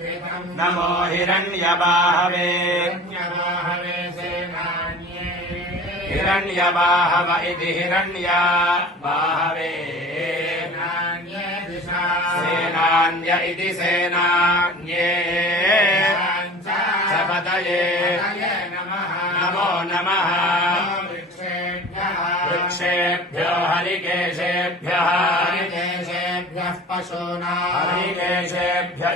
नमो हिरण्यबाहवे हिरण्यबाहव इति हिरण्या बाहवे सेनान्य इति सेनान्ये। सपदये नमो नमः। वृक्षेभ्यो हरिकेशेभ्यः। नः पशूनानि देशेभ्य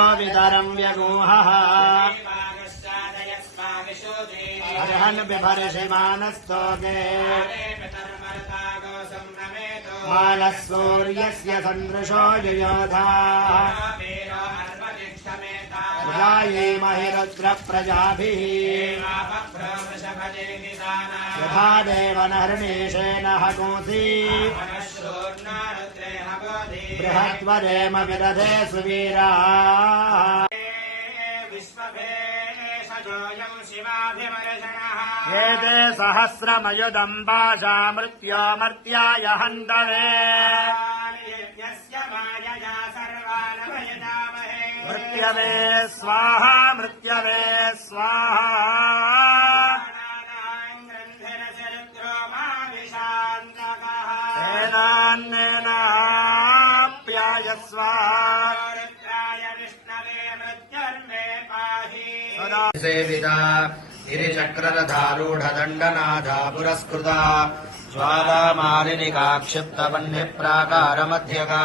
विदरम् व्यगोहः। अर्हन् बिभर्षिमानस्तोके मानः सूर्यस्य सन्दृशो युयोधाः। प्रजाये महिरुद्रप्रजाभिः। यथा देवनहर्णेशेन हगोऽसि बृहत्वरेम विदधे सुवीराः एते सहस्रमयुदम् पाशा मृत्योमर्त्याय हन्तवे मृत्यवे स्वाहा मृत्यवे स्वाहा सेविता गिरिचक्ररथारूढदण्डनाथा पुरस्कृता ज्वालामालिनिकाक्षिप्तवह्निप्राकारमध्यगा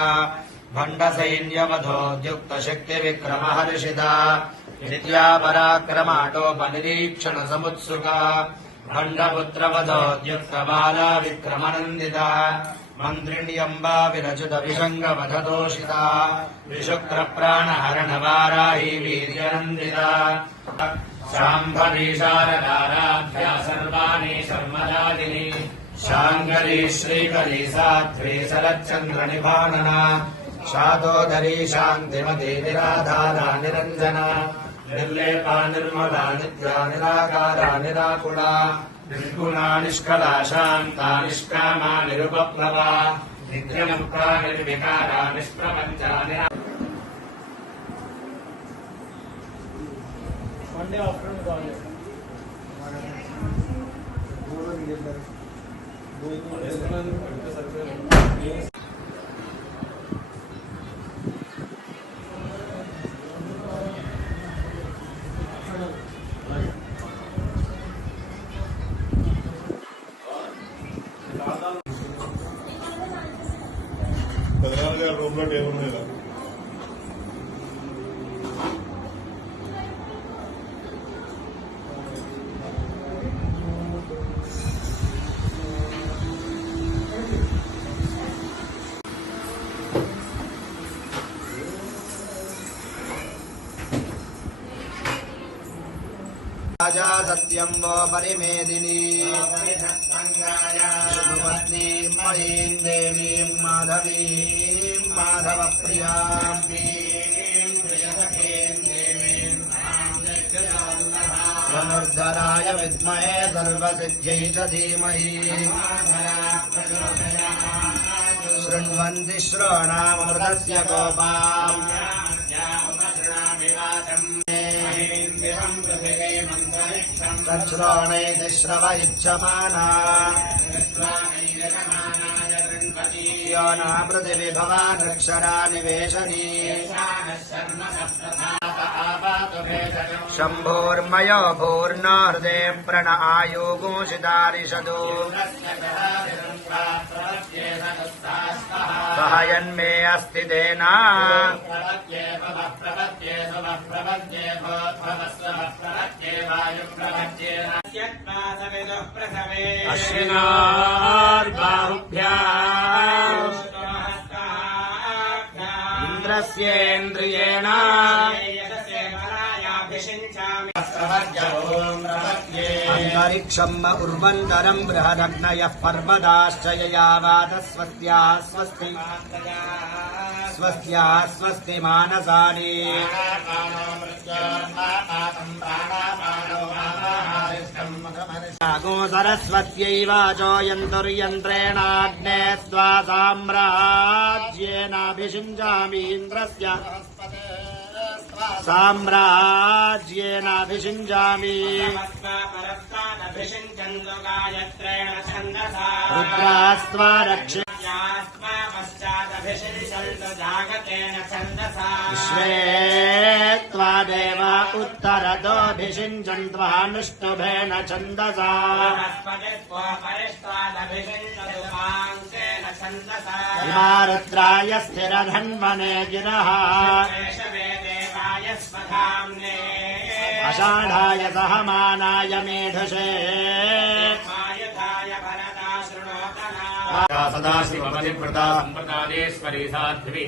भण्डसैन्यवधोद्युक्तशक्तिविक्रमहर्षिता नित्या पराक्रमाटोपनिरीक्षणसमुत्सुका भण्डपुत्रवधोद्युक्तबाला विक्रमनन्दिता मन्त्रिण्यम्बा विरचित विषङ्गवधदोषिता विशुक्रप्राणहरणवाराही वीर्यनन्दिता। शाम्भवीशारदाराभ्या सर्वाणि शाङ्गरी श्रीकरी साध्वी सरच्चन्द्रनिभानना शादोदरी शान्तिमती निराधारा निरञ्जना। निर्लेपा निर्मला नित्या nirakara निराकुला Nirguna निष्कलाशान्ता निष्कामा निरुपप्लवा निद्रमुक्ता निर्विकारा निष्प्रपञ्चा Monday afternoon call. Going to get there. Going to get there. మీద राजा अजा वो परिमेदिनी। पत्नीं मयीं देवीं माधवीं माधवप्रियाँ धनुर्धराय विद्महे सर्वसिद्ध्यै च धीमहि। शृण्वन्ति श्रवणामृतस्य गोपाम्। श्रव इच्छमाना यो न पृथिविभवानक्षरा निवेशनी शम्भोर्मयो भूर्नहृदे प्रण आयो घोषितारिषदो सह यन्मे अस्ति तेन प्रपद्ये भोद्भवस्वः प्रपद्ये वायुप्रपद्ये अश्विनार्बाहुभ्याम् इन्द्रस्येन्द्रियेण अन्तरिक्षम् उर्वन्तरम् बृहदग्नयः पर्वदाश्च ययावात स्वस्त्या स्वस्ति स्वस्त्या स्वस्ति मानसानि गो सरस्वत्यैवाचो यन्तुर्यन्त्रेणाग्ने स्वा साम्राज्येनाभिषिञ्जामि इन्द्रस्य साम्राज्येनाभिषिञ्जामि रुद्रास्त्वा रक्षे पश्चादभिषिञ्चन्तु जागतेन छन्दसा। विश्वे त्वादेव उत्तरदभिषिञ्चन्त्वानुष्टुभेन उत्तरतोऽभिषिञ्चन्त्वानुष्टुभेन छन्दसा। धारुत्राय स्थिरधन्मने जिनः श्वे देवाय स्वधाम्ने। अषाढाय सहमानाय मेधषे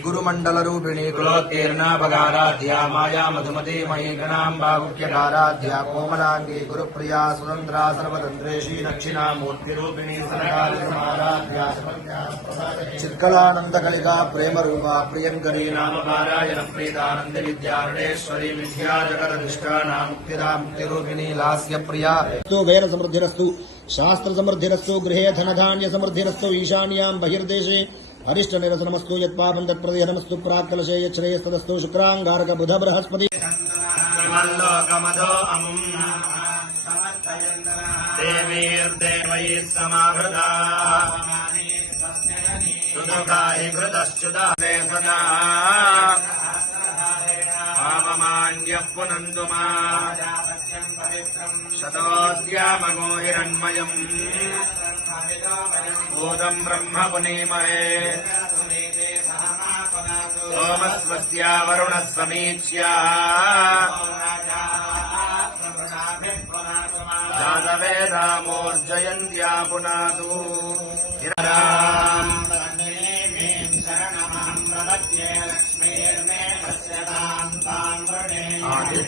गुरुमण्डलरूपिणी कुलोत्तीर्णापगाराध्या माया मधुमती मयि गणाम्बा मुख्यधाराध्या कोमलाङ्गी गुरुप्रिया सुनन्द्रा सर्वतन्त्रेशी दक्षिणा मूर्तिरूपिणी सरकाराध्या चित्कलानन्दकलिका प्रेमरूपा प्रियङ्करी नाम नामपारायण प्रीतानन्द विद्यारणेश्वरी विद्या जगदधिष्ठाना मुक्तिदा मुक्तिरूपिणी लास्य प्रिया वेद समृद्धिरस्तु శాస్త్ర సమృద్ధిరస్సు గృహే ధనధాన్య సమృద్ధిరస్సు ఈశాన్యాం బహిర్దేశే అరిష్ట నిరసనమస్తు యత్పాపం తత్ప్రది హనమస్తు ప్రాక్తలశే శుక్రాంగారక బుధ బృహస్పతి సమాహృత देवीर्देवैः समाहृता सुदुःखाहि घृतश्च्युता सदा माममान्यः पुनन्तु मा शतोऽद्यामगो हिरण्मयम् भूतम् ब्रह्म पुनीमहे सोमस्वस्या वरुणः समीक्ष्या जातवेदामोर्जयन्त्या पुनातु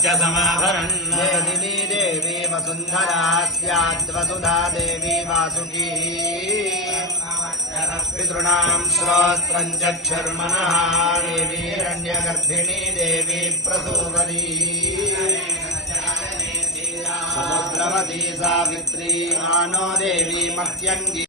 भजतु समाभरन् वेदिनी देवी वसुन्धरा स्याद्वसुधा देवी वासुकी पितॄणाम् श्रोत्रम् चक्षुर्मनः देवीरण्यगर्भिणी देवी प्रसूवती समुद्रवती सावित्री मानो देवी मत्यङ्गी